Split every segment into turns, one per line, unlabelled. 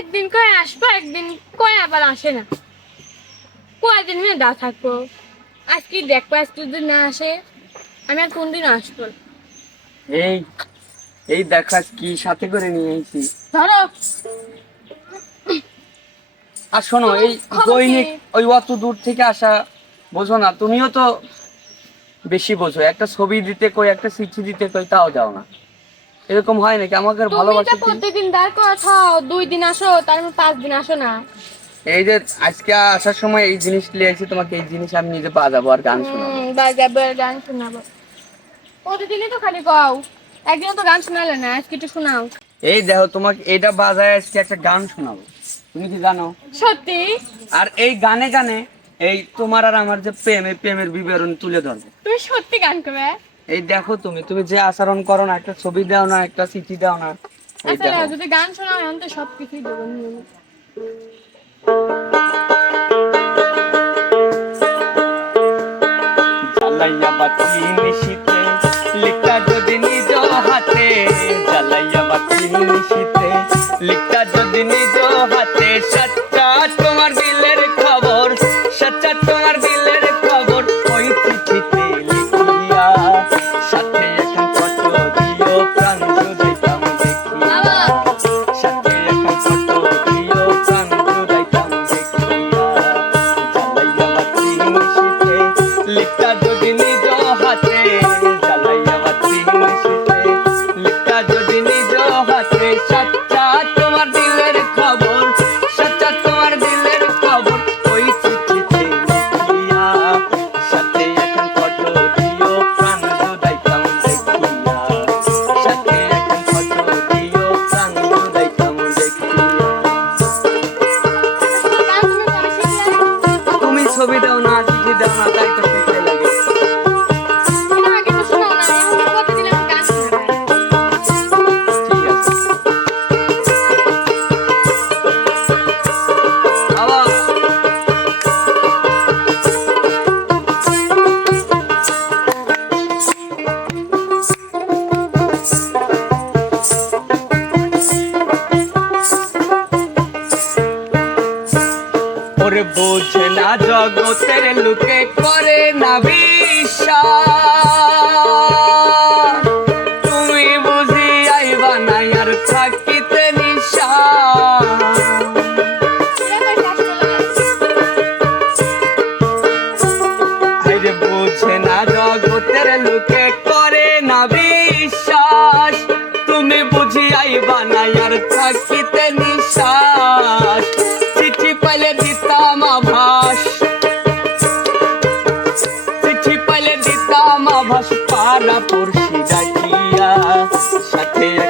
একদিন কয়ে আসব একদিন কয়ে আবার আসে না। কয়দিন মেয়ে দা থাকব? আজকে দেখব আজকে যদি না আসে আমি আর কোনদিন আসব
এই এই দেখা কি সাথে করে নিয়ে এসেছি
ধরো।
আর শোনো এই? দৈনিক ওই অত দূর থেকে আসা বোঝো না তুমিও তো বেশি বোঝো একটা ছবি দিতে কই একটা চিঠি দিতে কই তাও যাও না। এরকম হয় নাকি? আমাকে ভালোবাসা কি?
প্রত্যেকদিন দাঁড় কথা দুই দিন আসো তারপর পাঁচ দিন আসো না।
এই যে আজকে আসার সময় এই জিনিস নিয়ে এসেছি তোমাকে এই জিনিস আমি নিজে বাজাবো আর গান শোনাবো।
বাজাবে আর গান শোনাবো। প্রতিদিনই তো খালি কও একদিন তো গান শোনালে না আজকে একটু শোনাও।
এই দেখো তোমাকে এটা বাজায় আজকে একটা গান শোনাবো। তুমি কি জানো?
সত্যি?
আর এই গানে গানে এই তোমার আর আমার যে প্রেম এই প্রেমের বিবরণ তুলে ধরবে।
তুমি সত্যি গান করবে?
এই দেখো তুমি তুমি যে আচরণ করো না একটা ছবি দাও না একটা চিঠি দাও না
আচ্ছা যদি গান শোনাও আমি তো সব কিছুই দেবো।
জ্বালাইয়া বাতি নিশিতে লিখা যদি নিজ হাতে জ্বালাইয়া বাতি নিশিতে লিখা যদি নিজ হাতে সচ্চা তোমার দিলের হাতে সচ্চা বোঝে না জগতের লোকে করে না বিশ্বাস। পড়শি ডাকিয়া সাথে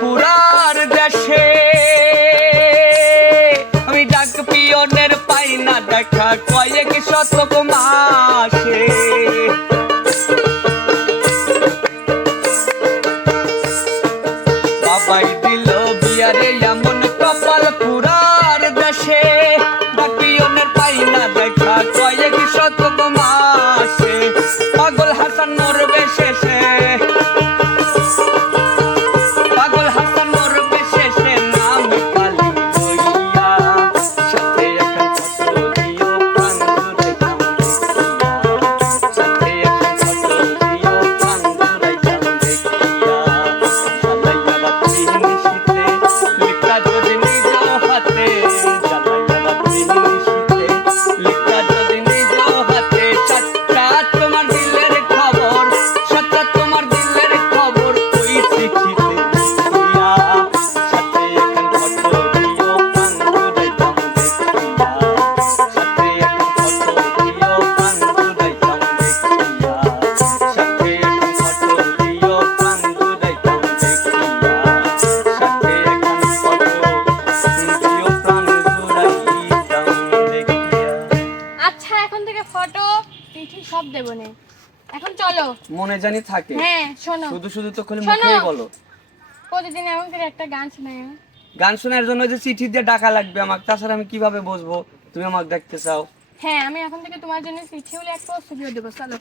পুরার দেশে। আমি ডাক পিয়নের পাই না দেখা কয়েক শতক মাসে। বাবাই দিল বিয়ারে এমন কপাল পুরার দেশে। বাকি অনের পাই না দেখা কয়েক শতক মনে জানি থাকে।
হ্যাঁ শোনো।
শুধু শুধু তো খালি। মুখেই বলো।
প্রতিদিন এমন করে একটা গান শোনায়
গান শোনার জন্য যে চিঠি দিয়ে ডাকা লাগবে আমাকে তাছাড়া আমি কীভাবে বসবো? তুমি আমাকে দেখতে চাও।
হ্যাঁ আমি এখন থেকে তোমার জন্য চিঠিও লিখব ছবিও দেবো চলো।